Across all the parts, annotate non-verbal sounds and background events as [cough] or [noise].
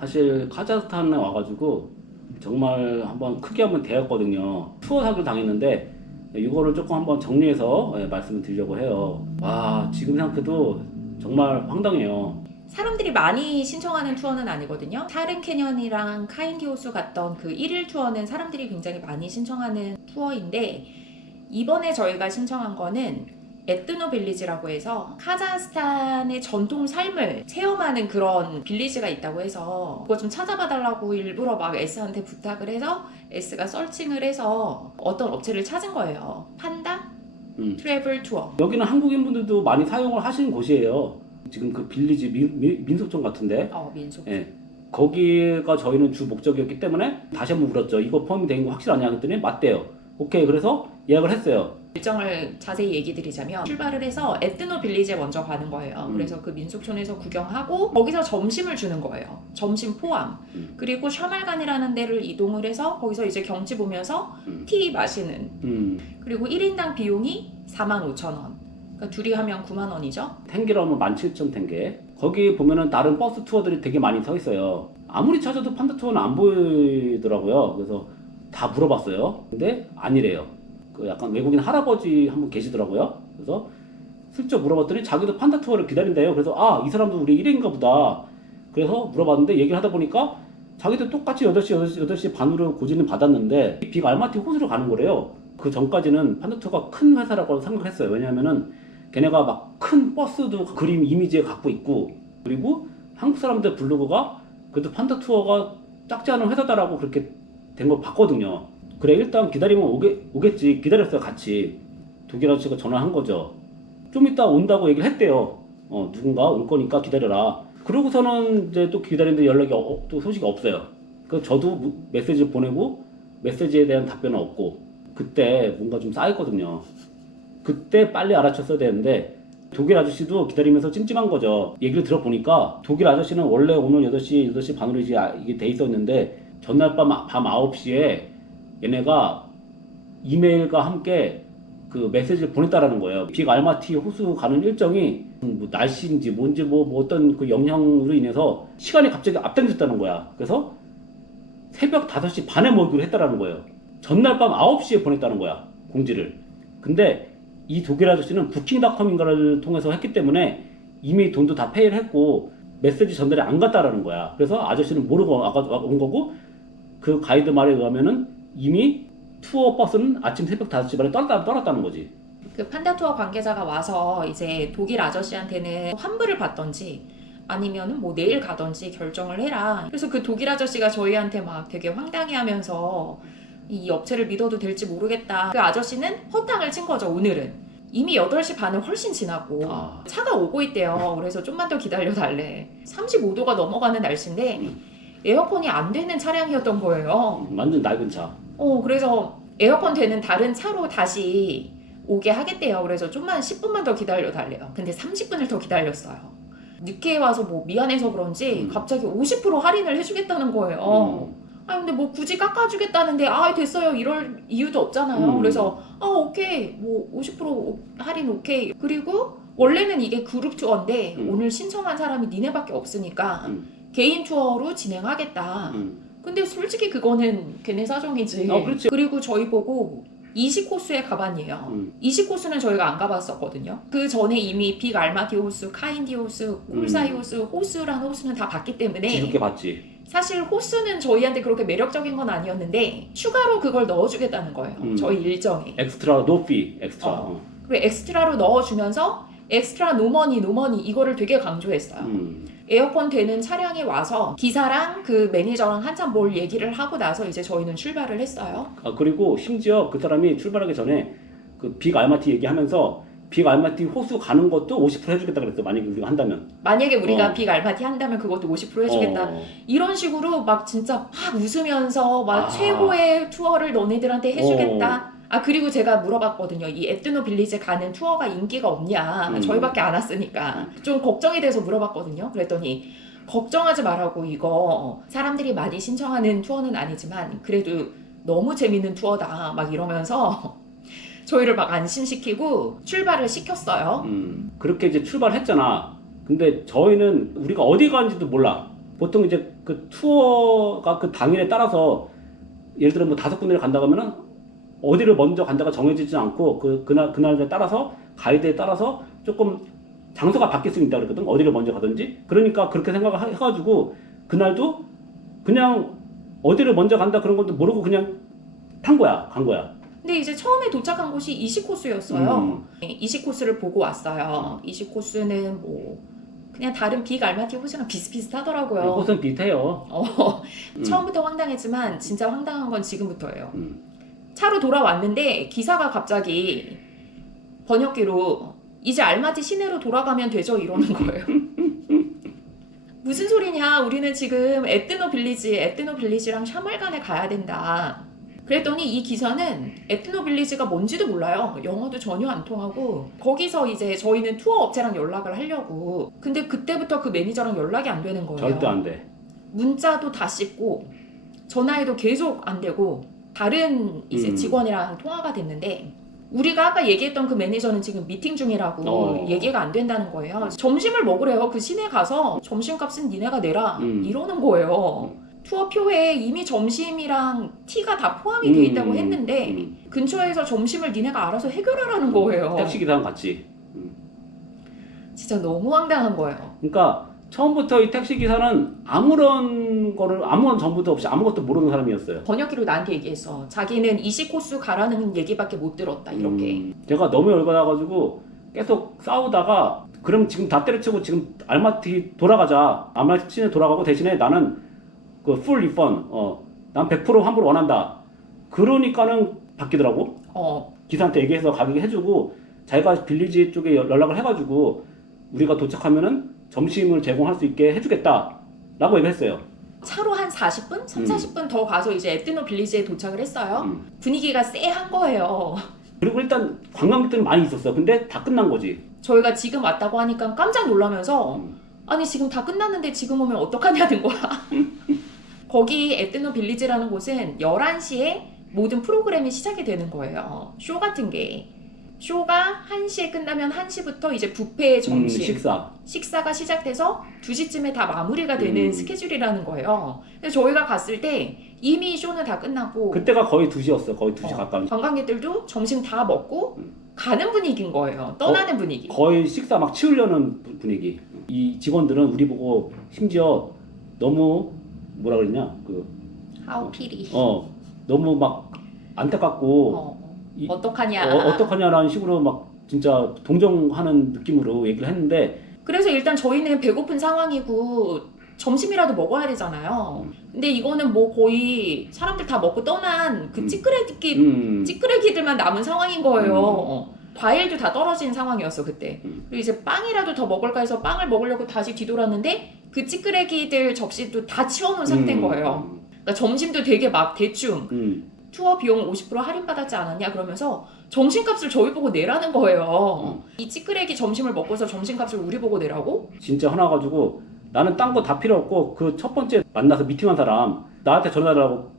사실 카자흐스탄에 와가지고 정말 한번 크게 한번 대했거든요. 투어 사기를 당했는데 이거를 조금 한번 정리해서 예, 말씀을 드리려고 해요. 와 지금 생각해도 정말 황당해요. 사람들이 많이 신청하는 투어는 아니거든요. 타른 캐년이랑 카인디 호수 갔던 그 1일 투어는 사람들이 굉장히 많이 신청하는 투어인데 이번에 저희가 신청한 거는 에트노 빌리지라고 해서 카자흐스탄의 전통 삶을 체험하는 그런 빌리지가 있다고 해서 그거 좀 찾아봐 달라고 일부러 막 S한테 부탁을 해서 S가 서칭을 해서 어떤 업체를 찾은 거예요. 판다 음. 트래블 투어. 여기는 한국인 분들도 많이 사용을 하시는 곳이에요. 지금 그 빌리지 민, 민, 민속촌 같은데 어, 민속. 예. 거기가 저희는 주 목적이었기 때문에 다시 한번 물었죠. 이거 포함이 된 거 확실하냐 했더니 맞대요. 오케이. 그래서 예약을 했어요. 일정을 자세히 얘기 드리자면 출발을 해서 에트노 빌리지에 먼저 가는 거예요. 음. 그래서 그 민속촌에서 구경하고 거기서 점심을 주는 거예요. 점심 포함. 음. 그리고 샤말간이라는 데를 이동을 해서 거기서 이제 경치 보면서 음. 티 마시는. 음. 그리고 1인당 비용이 45,000원. 그러니까 둘이 하면 9만 원이죠. 탱기라면 17,000 탱게. 거기 보면은 다른 버스 투어들이 되게 많이 서 있어요. 아무리 찾아도 판다 투어는 안 보이더라고요. 그래서 다 물어봤어요. 근데 아니래요. 그 약간 외국인 할아버지 한 분 계시더라고요. 그래서 슬쩍 물어봤더니 자기도 판다 투어를 기다린대요. 그래서 아, 이 사람도 우리 1인가 보다. 그래서 물어봤는데 얘기를 하다 보니까 자기도 똑같이 8시, 8시, 8시 반으로 고지는 받았는데 빅 알마티 호수로 가는 거래요. 그 전까지는 판다 투어가 큰 회사라고 생각했어요. 왜냐면은 걔네가 막 큰 버스도 그림 이미지에 갖고 있고 그리고 한국 사람들 블로그가 그래도 판다 투어가 작지 않은 회사다라고 그렇게 된 걸 봤거든요. 그래 일단 기다리면 오게, 오겠지 기다렸어요 같이 독일 아저씨가 전화한 거죠. 좀 이따 온다고 얘기를 했대요. 어 누군가 올 거니까 기다려라. 그러고서는 이제 또 기다리는데 연락이 어, 또 소식이 없어요. 그 저도 무- 메시지 보내고 메시지에 대한 답변은 없고 그때 뭔가 좀 쌓였거든요. 그때 빨리 알아챘어야 되는데 독일 아저씨도 기다리면서 찜찜한 거죠. 얘기를 들어보니까 독일 아저씨는 원래 오늘 8시, 8시 반으로 이제 아- 이게 돼 있었는데 전날 밤, 밤 9시에 얘네가 이메일과 함께 그 메시지를 보냈다라는 거예요. 빅 알마티 호수 가는 일정이 뭐 날씨인지 뭔지 뭐, 뭐 어떤 그 영향으로 인해서 시간이 갑자기 앞당겨졌다는 거야. 그래서 새벽 5시 반에 모이기로 했다라는 거예요. 전날 밤 9시에 보냈다는 거야. 공지를. 근데 이 독일 아저씨는 부킹닷컴인가를 통해서 했기 때문에 이미 돈도 다 페이를 했고 메시지 전달이 안 갔다라는 거야. 그래서 아저씨는 모르고 온 거고 그 가이드 말에 의하면은 이미 투어 버스는 아침 새벽 5시 반에 떠났다, 떠났다는 거지. 그 판다 투어 관계자가 와서 이제 독일 아저씨한테는 환불을 받던지 아니면은 뭐 내일 가던지 결정을 해라. 그래서 그 독일 아저씨가 저희한테 막 되게 황당해하면서 이 업체를 믿어도 될지 모르겠다. 그 아저씨는 허탕을 친 거죠 오늘은. 이미 8시 반을 훨씬 지났고 아. 차가 오고 있대요. 그래서 좀만 더 기다려 달래. 35도가 넘어가는 날씨인데 에어컨이 안 되는 차량이었던 거예요. 완전 낡은 차. 어, 그래서 에어컨 되는 다른 차로 다시 오게 하겠대요. 그래서 좀만 10분만 더 기다려 달래요. 근데 30분을 더 기다렸어요. 늦게 와서 뭐 미안해서 그런지 음. 갑자기 50% 할인을 해주겠다는 거예요. 음. 아 근데 뭐 굳이 깎아주겠다는데 아 됐어요 이럴 이유도 없잖아요. 음. 그래서 아 오케이 뭐 50% 할인 오케이. 그리고 원래는 이게 그룹 투어인데 음. 오늘 신청한 사람이 니네밖에 없으니까 음. 개인 투어로 진행하겠다. 음. 근데 솔직히 그거는 걔네 사정이지. 어, 그렇지. 그리고 저희 보고 이시 코스에 가봤니에요. 음. 이시 코스는 저희가 안 가봤었거든요. 그 전에 이미 빅 알마티 호수, 카인디 호수, 콜사이 음. 호수, 호수라는 호수는 다 봤기 때문에 지겹게 봤지. 사실 호수는 저희한테 그렇게 매력적인 건 아니었는데 추가로 그걸 넣어주겠다는 거예요. 음. 저희 일정에. 엑스트라 노피 엑스트라. 어. 어. 그리고 엑스트라로 넣어주면서 엑스트라 노머니 노머니 이거를 되게 강조했어요. 음. 에어컨 되는 차량에 와서 기사랑 그 매니저랑 한참 뭘 얘기를 하고 나서 이제 저희는 출발을 했어요. 아 그리고 심지어 그 사람이 출발하기 전에 그 빅 알마티 얘기하면서 빅 알마티 호수 가는 것도 50% 해주겠다 그랬어. 만약에 우리가 한다면. 만약에 우리가 어. 빅 알파티 한다면 그것도 50% 해주겠다. 어. 이런 식으로 막 진짜 막 웃으면서 막 아. 최고의 투어를 너네들한테 해주겠다. 아 그리고 제가 물어봤거든요. 이 에트노 빌리지 가는 투어가 인기가 없냐? 음. 저희밖에 안 왔으니까 좀 걱정이 돼서 물어봤거든요. 그랬더니 걱정하지 말라고 이거 사람들이 많이 신청하는 투어는 아니지만 그래도 너무 재밌는 투어다 막 이러면서 [laughs] 저희를 막 안심시키고 출발을 시켰어요. 음. 그렇게 이제 출발했잖아. 근데 저희는 우리가 어디 가는지도 몰라. 보통 이제 그 투어가 그 당일에 따라서 예를 들어 뭐 다섯 군데를 간다 그러면은 어디를 먼저 간다가 정해지지 않고 그 그날 그날에 따라서 가이드에 따라서 조금 장소가 바뀔 수 있다 그랬거든 어디를 먼저 가든지 그러니까 그렇게 생각을 하- 해가지고 그날도 그냥 어디를 먼저 간다 그런 것도 모르고 그냥 탄 거야 간 거야 근데 이제 처음에 도착한 곳이 이시 코스였어요. 음. 이시 코스를 보고 왔어요. 이시 코스는 뭐 그냥 다른 빅 알마티 호수랑 비슷비슷하더라고요. 곳은 비슷해요 어, 음. 처음부터 황당했지만 진짜 황당한 건 지금부터예요. 음. 차로 돌아왔는데 기사가 갑자기 번역기로 이제 알마티 시내로 돌아가면 되죠 이러는 거예요. [laughs] 무슨 소리냐? 우리는 지금 에트노 빌리지, 에트노 빌리지랑 샤말간에 가야 된다. 그랬더니 이 기사는 에트노 빌리지가 뭔지도 몰라요. 영어도 전혀 안 통하고 거기서 이제 저희는 투어 업체랑 연락을 하려고. 근데 그때부터 그 매니저랑 연락이 안 되는 거예요. 절대 안 돼 문자도 다 씹고 전화해도 계속 안 되고 다른 이제 음. 직원이랑 통화가 됐는데 우리가 아까 얘기했던 그 매니저는 지금 미팅 중이라고 어. 얘기가 안 된다는 거예요. 점심을 먹으래요. 그 시내 가서 점심값은 니네가 내라 음. 이러는 거예요. 투어표에 이미 점심이랑 티가 다 포함이 돼 있다고 음, 했는데 음. 근처에서 점심을 니네가 알아서 해결하라는 거예요. 택시 기사랑 같이 진짜 너무 황당한 거예요. 그러니까 처음부터 이 택시 기사는 아무런 거를 아무런 정보도 없이 아무것도 모르는 사람이었어요. 번역기로 나한테 얘기했어. 자기는 이시 코스 가라는 얘기밖에 못 들었다 이렇게. 음, 제가 너무 열받아가지고 계속 싸우다가 그럼 지금 다 때려치고 지금 알마티 돌아가자. 알마티에 돌아가고 대신에 나는 그풀 리펀 어난 100% 환불 원한다. 그러니까는 바뀌더라고. 어, 기사한테 얘기해서 가격 해주고 자기가 빌리지 쪽에 연- 연락을 해가지고 우리가 도착하면은 점심을 제공할 수 있게 해주겠다라고 얘기했어요. 차로 한 40분? 3, 음. 40분 더 가서 이제 에트노 빌리지에 도착을 했어요. 음. 분위기가 쎄한 거예요. 그리고 일단 관광객들은 많이 있었어. 근데 다 끝난 거지. 저희가 지금 왔다고 하니까 깜짝 놀라면서 음. 아니 지금 다 끝났는데 지금 오면 어떡하냐는 거야. [laughs] 거기 에트노 빌리지라는 곳은 11시에 모든 프로그램이 시작이 되는 거예요. 쇼 같은 게. 쇼가 1시에 끝나면 1시부터 이제 뷔페 음, 점심, 식사. 식사가 시작돼서 2시쯤에 다 마무리가 되는 음. 스케줄이라는 거예요. 그래서 저희가 갔을 때 이미 쇼는 다 끝나고 그때가 거의 2시였어. 거의 2시 어, 가까운. 관광객들도 점심 다 먹고 음. 가는 분위기인 거예요. 떠나는 분위기. 거의 식사 막 치우려는 부- 분위기. 이 직원들은 우리 보고 심지어 너무 뭐라 그랬냐 그 하우 피리. 어 너무 막 안타깝고 어, 이- 어떡하냐. 어, 어떡하냐라는 식으로 막 진짜 동정하는 느낌으로 얘기를 했는데 그래서 일단 저희는 배고픈 상황이고 점심이라도 먹어야 되잖아요. 근데 이거는 뭐 거의 사람들 다 먹고 떠난 그 음. 찌끄레기 음, 찌끄레기들만 남은 상황인 거예요. 음. 어. 과일도 다 떨어진 상황이었어 그때. 음. 그리고 이제 빵이라도 더 먹을까 해서 빵을 먹으려고 다시 뒤돌았는데 그 찌끄레기들 접시도 다 치워놓은 상태인 음, 거예요. 그러니까 점심도 되게 막 대충 음, 투어 비용 50% 할인받았지 않았냐? 그러면서 점심값을 저희 보고 내라는 거예요. 이 찌끄레기 점심을 먹고서 점심값을 우리 보고 내라고? 진짜 화나 가지고 나는 딴 거 다 필요 없고 그 첫 번째 만나서 미팅한 사람 나한테 전화하라고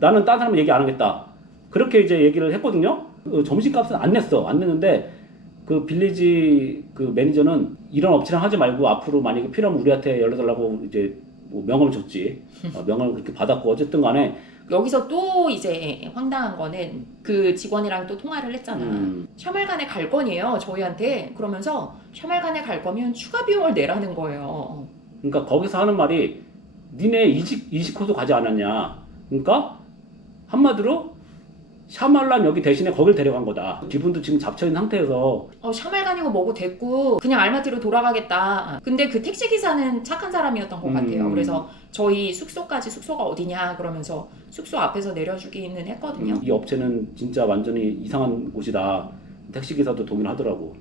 나는 딴 사람 얘기 안 하겠다. 그렇게 이제 얘기를 했거든요. 어, 점심값은 안 냈어. 안 냈는데 그 빌리지 그 매니저는 이런 업체랑 하지 말고 앞으로 만약에 필요하면 우리한테 연락달라고 이제 뭐 명함을 줬지. [laughs] 어, 명함을 그렇게 받았고 어쨌든 간에 여기서 또 이제 황당한 거는 그 직원이랑 또 통화를 했잖아. 음, 샤말간에 갈 거니에요 저희한테 그러면서 샤말간에 갈 거면 추가 비용을 내라는 거예요. 그러니까 거기서 하는 말이 니네 이직 이식 코스 가지 않았냐 그러니까 한마디로 샤말란 여기 대신에 거길 데려간 거다 기분도 지금 잡혀있는 상태에서 어, 샤말간이고 뭐고 됐고 그냥 알마티로 돌아가겠다. 근데 그 택시 기사는 착한 사람이었던 것 음. 같아요. 그래서 저희 숙소까지 숙소가 어디냐 그러면서 숙소 앞에서 내려주기는 했거든요. 이 업체는 진짜 완전히 이상한 곳이다 택시 기사도 동의를 하더라고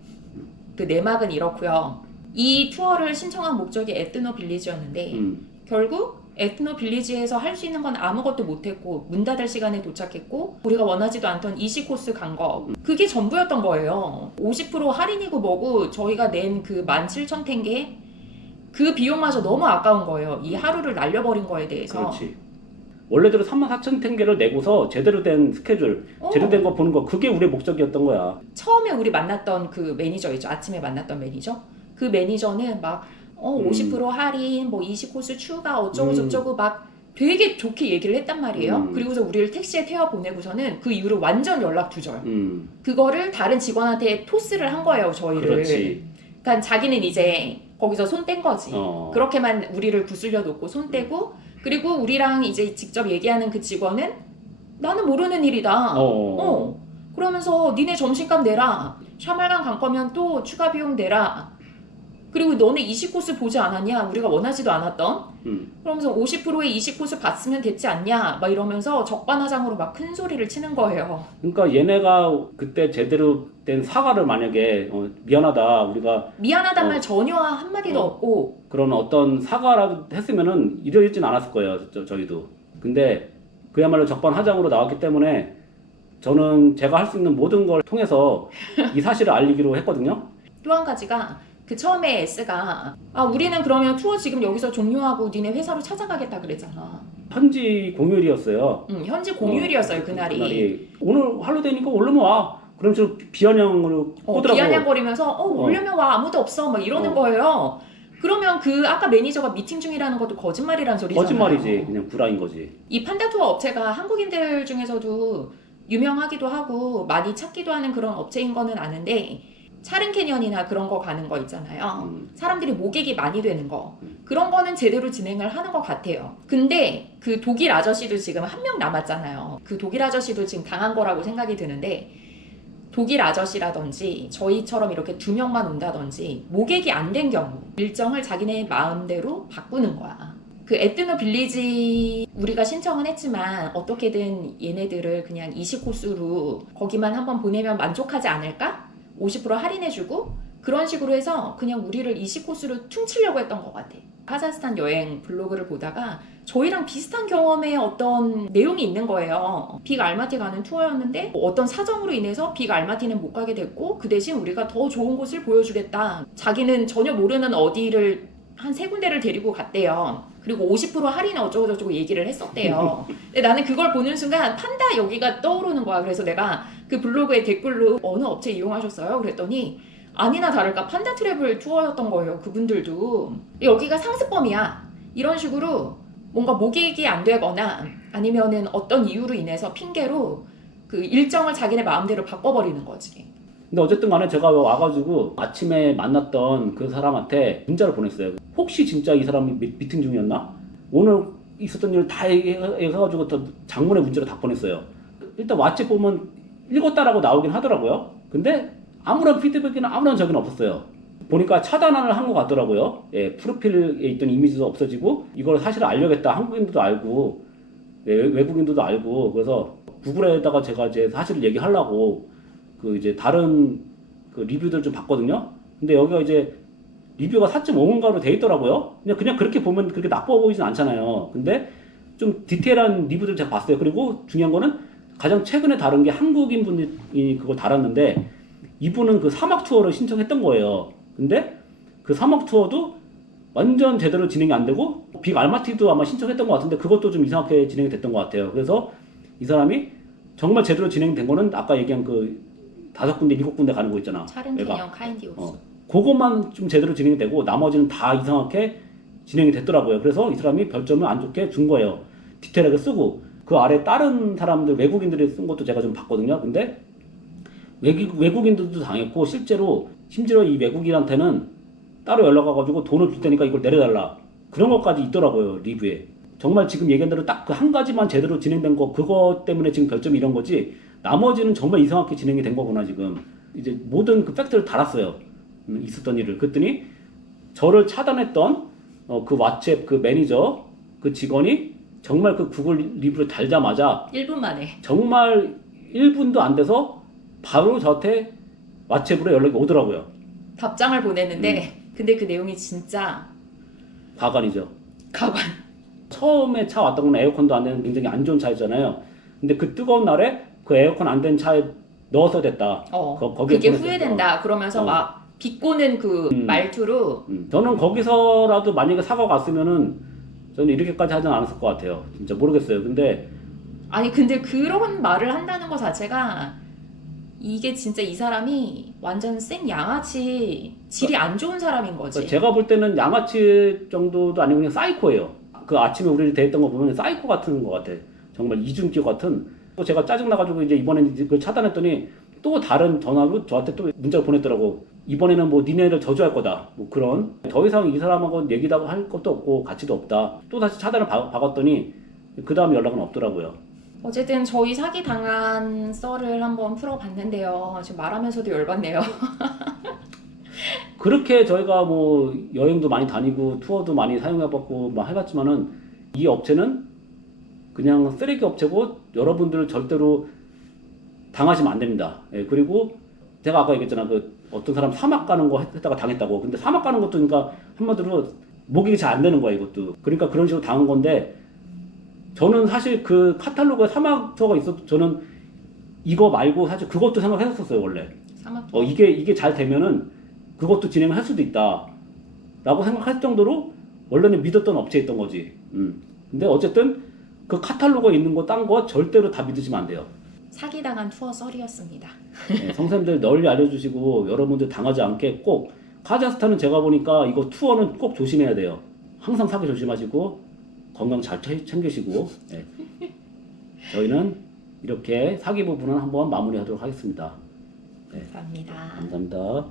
그 내막은 이렇고요. 이 투어를 신청한 목적이 에트노 빌리지였는데 음, 결국 에트노 빌리지에서 할 수 있는 건 아무것도 못했고 문 닫을 시간에 도착했고 우리가 원하지도 않던 이시 코스 간 거 그게 전부였던 거예요. 50% 할인이고 뭐고 저희가 낸 그 17,000탱게 그 비용마저 너무 아까운 거예요. 이 하루를 날려버린 거에 대해서. 그렇지 원래대로 34,000탱게를 내고서 제대로 된 스케줄 어, 제대로 된 거 보는 거 그게 우리의 목적이었던 거야 처음에 우리 만났던 그 매니저 있죠. 아침에 만났던 매니저. 그 매니저는 막 어, 음. 50% 할인, 뭐 20코스 추가 어쩌고 음. 저쩌고 막 되게 좋게 얘기를 했단 말이에요. 음. 그리고서 우리를 택시에 태워 보내고서는 그 이후로 완전 연락 두절. 음, 그거를 다른 직원한테 토스를 한 거예요, 저희를. 그렇지. 그러니까 자기는 이제 거기서 손 뗀 거지. 어. 그렇게만 우리를 구슬려 놓고 손 떼고 그리고 우리랑 이제 직접 얘기하는 그 직원은 나는 모르는 일이다. 어. 어. 그러면서 니네 점심값 내라. 샤말간 갈 거면 또 추가 비용 내라. 그리고 너네 20코스 보지 않았냐? 우리가 원하지도 않았던. 음. 그러면서 50%의 20코스 봤으면 됐지 않냐? 막 이러면서 적반하장으로 막 큰 소리를 치는 거예요. 그러니까 얘네가 그때 제대로 된 사과를 만약에 어, 미안하다 우리가 미안하단 어. 말 전혀 한마디도 어. 없고 그런 어떤 사과라도 했으면은 이러진 않았을 거예요 저, 저희도 근데 그야말로 적반하장으로 나왔기 때문에 저는 제가 할 수 있는 모든 걸 통해서 이 사실을 알리기로 했거든요 또 한 가지가 그 처음에 S가 아 우리는 그러면 투어 지금 여기서 종료하고 니네 회사로 찾아가겠다 그랬잖아. 현지 공휴일이었어요 응, 현지 공휴일이었어요 그날이. 오늘 할로데이니까 오르면 와 그럼 저 비아냥으로 어, 꼬더라고 비아냥거리면서 어 어. 오려면 와 아무도 없어 막 이러는 어. 거예요. 그러면 그 아까 매니저가 미팅 중이라는 것도 거짓말이란 소리잖아요. 거짓말이지 그냥 구라인 거지 이 판다 투어 업체가 한국인들 중에서도 유명하기도 하고 많이 찾기도 하는 그런 업체인 거는 아는데 차른 캐년이나 그런 거 가는 거 있잖아요. 음. 사람들이 모객이 많이 되는 거 음. 그런 거는 제대로 진행을 하는 것 같아요. 근데 그 독일 아저씨도 지금 한 명 남았잖아요. 그 독일 아저씨도 지금 당한 거라고 생각이 드는데 독일 아저씨라든지 저희처럼 이렇게 두 명만 온다든지 모객이 안 된 경우 일정을 자기네 마음대로 바꾸는 거야. 그 에트노 빌리지 우리가 신청은 했지만 어떻게든 얘네들을 그냥 20코스로 거기만 한번 보내면 만족하지 않을까? 50% 할인해주고 그런 식으로 해서 그냥 우리를 20코스로 퉁치려고 했던 것 같아. 카자흐스탄 여행 블로그를 보다가 저희랑 비슷한 경험의 어떤 내용이 있는 거예요. 빅 알마티 가는 투어였는데 어떤 사정으로 인해서 빅 알마티는 못 가게 됐고 그 대신 우리가 더 좋은 곳을 보여주겠다. 자기는 전혀 모르는 어디를 한 세 군데를 데리고 갔대요. 그리고 50% 할인 어쩌고저쩌고 얘기를 했었대요. [laughs] 근데 나는 그걸 보는 순간 판다 여기가 떠오르는 거야. 그래서 내가 그 블로그에 댓글로 어느 업체 이용하셨어요? 그랬더니 아니나 다를까 판다 트래블 투어였던 거예요. 그분들도 여기가 상습범이야. 이런 식으로 뭔가 모객이 안 되거나 아니면은 어떤 이유로 인해서 핑계로 그 일정을 자기네 마음대로 바꿔버리는 거지. 근데 어쨌든 간에 제가 와가지고 아침에 만났던 그 사람한테 문자를 보냈어요. 혹시 진짜 이 사람이 미, 미팅 중이었나? 오늘 있었던 일을 다 얘기해가지고 더 장문의 문자로 다 보냈어요. 일단 왓츠 보면 읽었다라고 나오긴 하더라고요. 근데 아무런 피드백이나 아무런 적은 없었어요. 보니까 차단을 한 것 같더라고요. 예, 프로필에 있던 이미지도 없어지고 이걸 사실 알려겠다. 한국인들도 알고 예, 외국인들도 알고 그래서 구글에다가 제가 이제 사실을 얘기하려고 그 이제 다른 그 리뷰들 좀 봤거든요. 근데 여기가 이제 리뷰가 4.5인가로 돼 있더라고요. 그냥 그냥 그렇게 보면 그렇게 나빠 보이진 않잖아요. 근데 좀 디테일한 리뷰들 제가 봤어요. 그리고 중요한 거는 가장 최근에 다른 게 한국인 분이 그걸 달았는데 이분은 그 사막 투어를 신청했던 거예요. 근데 그 사막 투어도 완전 제대로 진행이 안 되고 빅 알마티도 아마 신청했던 것 같은데 그것도 좀 이상하게 진행이 됐던 것 같아요. 그래서 이 사람이 정말 제대로 진행된 거는 아까 얘기한 그 다섯 군데 일곱 군데 가는 거 있잖아. 내가. 개념 카인디오스. 어, 그것만 좀 제대로 진행이 되고 나머지는 다 이상하게 진행이 됐더라고요. 그래서 이 사람이 별점을 안 좋게 준 거예요. 디테일하게 쓰고 그 아래 다른 사람들 외국인들이 쓴 것도 제가 좀 봤거든요. 근데 외국, 외국인들도 당했고 실제로 심지어 이 외국인한테는 따로 연락 와가지고 돈을 줄 테니까 이걸 내려달라 그런 것까지 있더라고요 리뷰에. 정말 지금 얘기한 대로 딱 그 한 가지만 제대로 진행된 거 그거 때문에 지금 별점이 이런 거지 나머지는 정말 이상하게 진행이 된 거구나 지금 이제 모든 그 팩트를 달았어요 음, 있었던 일을 그랬더니 저를 차단했던 어, 그 왓츠앱 그 매니저 그 직원이 정말 그 구글 리뷰를 달자마자 1분 만에. 정말 1분도 안 돼서 바로 저한테 왓츠앱으로 연락이 오더라고요 답장을 보냈는데 음. 근데 그 내용이 진짜 가관이죠 가관. 처음에 차 왔던 건 에어컨도 안 되는 굉장히 안 좋은 차였잖아요 근데 그 뜨거운 날에 그 에어컨 안 된 차에 넣어서 됐다 어. 거- 거기에 그게 보냈어요. 후회된다. 그러면서 어. 막 비꼬는 그 음. 말투로 음, 저는 거기서라도 만약에 사과가 왔으면은 저는 이렇게까지 하진 않았을 것 같아요. 진짜 모르겠어요. 근데 아니 근데 그런 말을 한다는 것 자체가 이게 진짜 이 사람이 완전 생 양아치 질이 안 좋은 사람인 거지. 그러니까 제가 볼 때는 양아치 정도도 아니고 그냥 사이코예요. 그 아침에 우리 대했던 거 보면 사이코 같은 것 같아. 정말 이중기 같은. 또 제가 짜증나가지고 이제 이번에 그걸 차단했더니 또 다른 전화로 저한테 또 문자를 보냈더라고. 이번에는 뭐 니네를 저주할 거다. 뭐 그런. 더 이상 이 사람하고 얘기도 할 것도 없고 가치도 없다. 또 다시 차단을 박, 박았더니 그 다음 연락은 없더라고요. 어쨌든 저희 사기 당한 썰을 한번 풀어봤는데요. 지금 말하면서도 열받네요. [laughs] 그렇게 저희가 뭐 여행도 많이 다니고 투어도 많이 사용해봤고 막 해봤지만은 이 업체는 그냥 쓰레기 업체고 여러분들 절대로 당하시면 안 됩니다. 예, 그리고 제가 아까 얘기했잖아 그 어떤 사람 사막 가는 거 했- 했다가 당했다고. 근데 사막 가는 것도 그러니까 한마디로 목이 잘 안 되는 거야 이것도. 그러니까 그런 식으로 당한 건데 저는 사실 그 카탈로그에 사막 투어가 있었 저는 이거 말고 사실 그것도 생각했었어요 원래. 사막 어 이게 이게 잘 되면은 그것도 진행을 할 수도 있다 라고 생각할 정도로 원래는 믿었던 업체였던 거지. 음. 근데 어쨌든 그 카탈로그에 있는 거 딴 거 절대로 다 믿으시면 안 돼요. 사기 당한 투어 썰이었습니다. 네, 성쌤들 널리 알려주시고 여러분들 당하지 않게 꼭 카자흐스탄은 제가 보니까 이거 투어는 꼭 조심해야 돼요. 항상 사기 조심하시고 건강 잘 챙- 챙기시고 네. 저희는 이렇게 사기 부분은 한번 마무리하도록 하겠습니다. 감사합니다. 감사합니다.